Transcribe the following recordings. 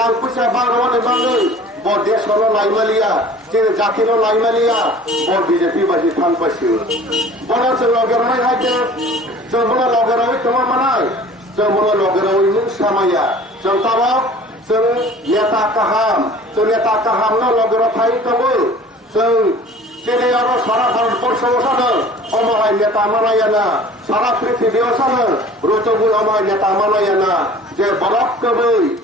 rang pusa bangwan bangun bo desolo laimalia je jakino laimalia bo BJP baji thang pasiu bona se logerai haite se bona logerai toma manai se bona logerai nu samaya se tawa se neta kaham no logerai thai tabu se Jadi orang salah Bharatbharsho sana, omahai neta Malayana, salah Prithibhi sana, rutubul omahai neta Malayana, je balok kebui,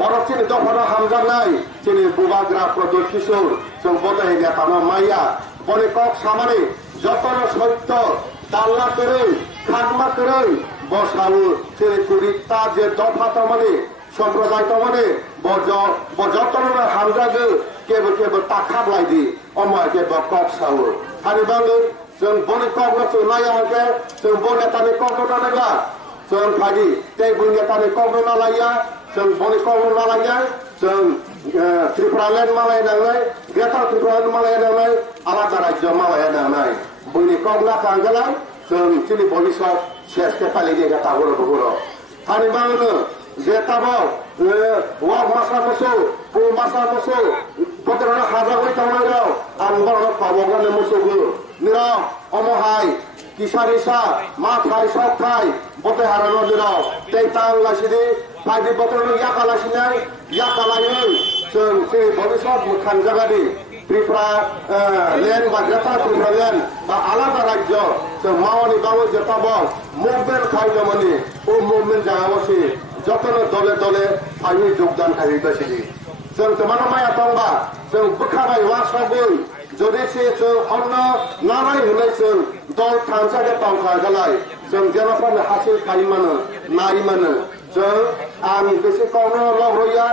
balok sini dohana hamzah nai, sini bubagra Pradul Kishor, sengbotai neta Maya, bonikok samani, jotono soitto, dalla kere, khadma kere, bosalu, sini kurita je doha tamani, সম্প্রদায় তমানে বজতন হামজাগে কেবল তাখাব লাইদি অময় কেবল cock Sau হানি বাঙ্গু जों बने cock न जों नाया के जों बने ताने কক न नायबा जों फादि ते बने ताने কক न नालाया जों बने কক न नालाया जों त्रिपुरालेण्ड मालाय नांनाय ग्रेटार त्रिपुरालेण्ड मालाय नांनाय आलादा राज्य मालाय नांनाय बने কক ना कांगला जों चिनि भबिष्यत शेष के पालिगे गता हरो बगरो हानि बांगु Zetabo, wak masa musuh, pu masa musuh, putra hajar woi tamarau, anbar pawangan musuh guru. Nirau, omohai, kisarisa, mathai sokai, bote harano nirau, tentang lasidi, pagi putra yakalasinai, yakalayin, sengsi bobisot mukhan jagadi. Tripura land বা greater Tripura land বা আলাদা রাজ্য মাওয়ানি বাবু যেতাব movement খাইজমনি ও movement জাগাবসি যতন দলে দলে আমি যোগদান খাইবাসি जों তোমার মায়া তংবা जों बोखाबाय वासाबो যদি সে जों অন্য নারাই হলাই जों দল থানসাকে তংখা গলাই जों जेराफान हासिल खाइमानो नाइमानो जों आं बेसे कौनो लहरया